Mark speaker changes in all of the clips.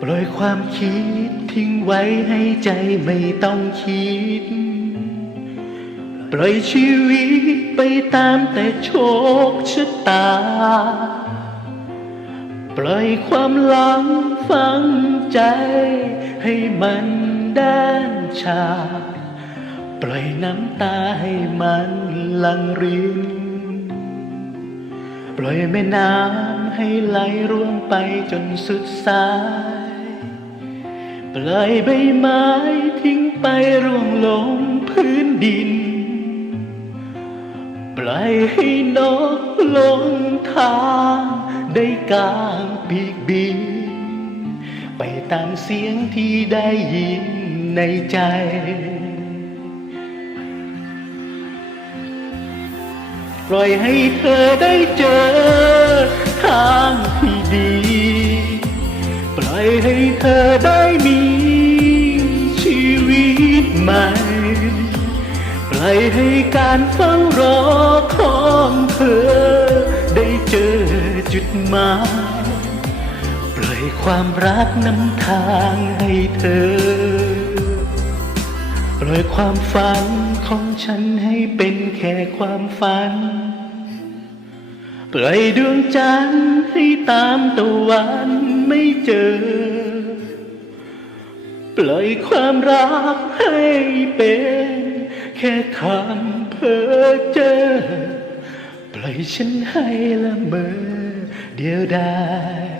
Speaker 1: ปล่อยความคิดทิ้งไว้ให้ใจไม่ต้องคิด ปล่อยชีวิตไปตามแต่โชคชะตา ปล่อยความหลังฝังใจ ให้มันด้านชา ปล่อยน้ำตาให้มันลังรินปล่อยแม่น้ำให้ไหลร่วงไปจนสุดสาย ปล่อยใบไม้ทิ้งไปร่วงลงพื้นดิน ปล่อยให้นกลงทางได้กลางปีกบิน ไปตามเสียงที่ได้ยินในใจปล่อยให้เธอได้เจอทางที่ดี ให้เธอได้มีชีวิตใหม่ปล่อยให้การเฝ้ารอของเธอ ได้เจอจุดหมายปล่อยความรักนำทางให้เธอปล่อยความฝันของฉันให้เป็นแค่ความฝัน ปล่อยดวงจันทร์ให้ตามตะวันไม่เจอ ปล่อยความรักให้เป็น แค่คำเพ้อเจอ ปล่อยฉันให้ละเมอเดียวดาย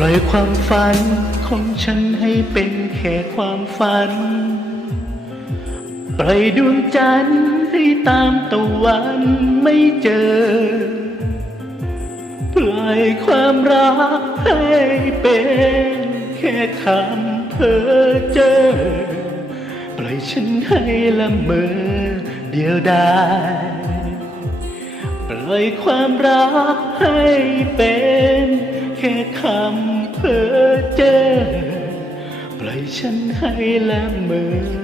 Speaker 1: ล่อยความฝันของฉันให้เป็นแค่ความฝัน ปล่อยดวงจันทร์ให้ตามตะวันไม่เจอ ปล่อยความรักให้เป็นแค่คำเพ้อเจอ ปล่อยฉันให้ละเมอเดียวดายปล่อยความรักให้เป็น คำเพ้อเจอปล่อยฉันให้ละเมอ